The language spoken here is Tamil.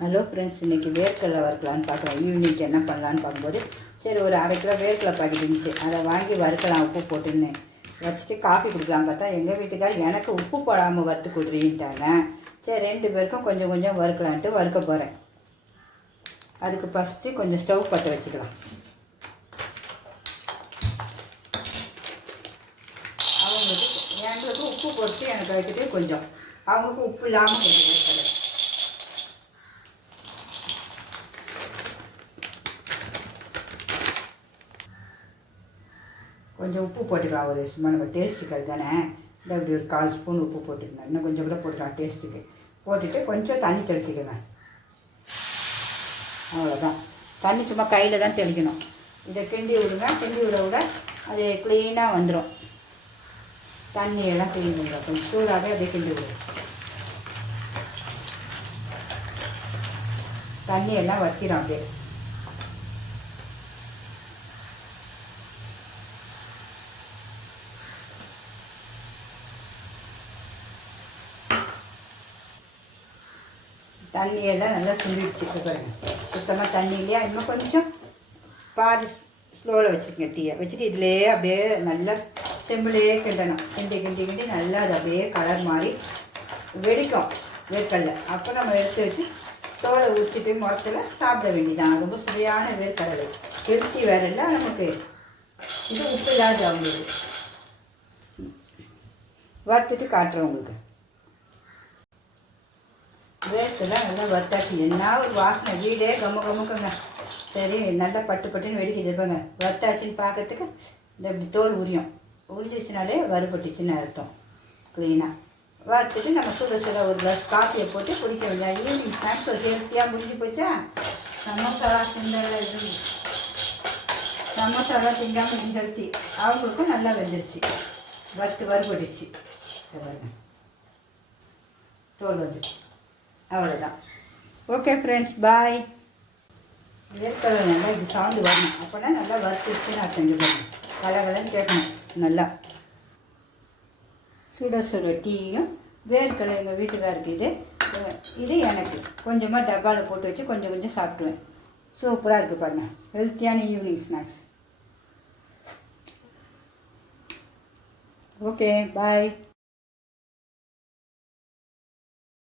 ஹலோ ஃப்ரெண்ட்ஸ், இன்றைக்கி வேர்க்கடலை வறுக்கலான்னு பார்க்குறோம். ஈவினிங்க்கு என்ன பண்ணலான்னு பார்க்கும்போது சரி ஒரு அரை கிலோ வேர்க்கடலை பாக்கெட் இருந்துச்சு, அதை வாங்கி வறுக்கலாம் உப்பு போட்டுன்னு வச்சுட்டு காஃபி குடிக்கலாம் பார்த்தா எங்கள் வீட்டுக்கார் எனக்கு உப்பு போடாமல் வறுத்து கொடுறீன்ட்டாங்க. சரி 2 பேருக்கும் கொஞ்சம் கொஞ்சம் வறுக்கலான்ட்டு வறுக்க போகிறேன். அதுக்கு ஃபஸ்ட்டு கொஞ்சம் ஸ்டவ் பற்ற வச்சுக்கலாம். அவங்களுக்கு எங்களுக்கு உப்பு போட்டு எனக்கு வைக்கிட்டு கொஞ்சம் அவங்களுக்கு உப்பு இல்லாமல் கொஞ்சம் வேர்க்கடலை கொஞ்சம் உப்பு போட்டுக்கலாம். ஒரு சும்மா நம்ம டேஸ்ட்டுக்கு தானே இந்த அப்படி ஒரு 1/4 ஸ்பூன் உப்பு போட்டுக்கலாம். இன்னும் கொஞ்சம் கூட போட்டுக்கலாம் டேஸ்ட்டுக்கு. போட்டுட்டு கொஞ்சம் தண்ணி தெளிச்சிக்கலாம். அவ்வளோதான். தண்ணி சும்மா கையில் தான் தெளிக்கணும். இதை கிண்டி விடுங்க. கிண்டி விட விட அது க்ளீனாக வந்துடும். தண்ணியெல்லாம் க்ளீன் பண்ணிடும். கொஞ்சம் சூடாகவே அப்படியே கிண்டி விடும். தண்ணியெல்லாம் வற்றிடும் அப்படியே. தண்ணியெல்லாம் நல்லா சுண்டிடுச்சு. பாருங்க, சுத்தமாக தண்ணி இல்லையா? இன்னும் கொஞ்சம் பாதி ஸ்லோவில் வச்சுக்கங்க. தீயை வச்சுட்டு இதிலே அப்படியே நல்லா செம்பிலேயே கிண்டணும். கிண்டி கிண்டி கிண்டி நல்லா அது அப்படியே கலர் மாதிரி வெடிக்கும் வேர்க்கடலை. அப்போ நம்ம எடுத்து வச்சு தோலை ஊற்றிட்டு முறத்தில் சாப்பிட வேண்டியதான். ரொம்ப சுவையான வேர்க்கடலை. ஹெல்த்தி வேறு இல்லை நமக்கு. இது உப்பு இல்லாத அவங்களுக்கு வறுத்துட்டு காட்டுறோம் உங்களுக்கு. வேர்க்கடலை நல்லா வறுத்தாச்சு. என்ன ஒரு வாசனை, வீடே கமுக்குங்க. சரி நல்லா பட்டு பட்டுன்னு வெடிக்க இருப்பாங்க. வறுத்தாச்சுன்னு பார்க்கறதுக்கு இந்த இப்படி தோல் உரியும். உரிஞ்சிச்சுனாலே வறுபட்டுச்சுன்னு அர்த்தம். க்ளீனாக வறுத்துட்டு நம்ம சுட சுட ஒரு கிளாஸ் காஃபியை போட்டு குடிக்க வேண்டிய ஈவினிங் ஸ்நாக்ஸ் ஒரு ஹெல்த்தியாக முடிஞ்சு போச்சா. சமோசாலாம் திண்டாமல் சமோசாலாம் திண்டாமல் ஹெல்த்தி. அவங்களுக்கும் நல்லா வெந்துருச்சு. வறுபட்டுச்சு. தோல் வந்துச்சு. அவ்வளோதான். ஓகே ஃப்ரெண்ட்ஸ், பாய். வேர்க்கடலை நல்லா இப்படி சவுண்டு வரணும். அப்போனா நல்லா வறுத்துச்சுன்னு நான் செஞ்சு போடணும். கலகலன்னு கேட்கணும். நல்லா சுட சுட டீயும் வேர்க்கடலை எங்கள் வீட்டுக்காருக்கு இது எனக்கு கொஞ்சமாக டப்பாவில் போட்டு வச்சு கொஞ்சம் கொஞ்சம் சாப்பிடுவேன். சூப்பராக இருக்குது பாருங்கள். ஹெல்த்தியான ஈவினிங் ஸ்நாக்ஸ். Okay bye.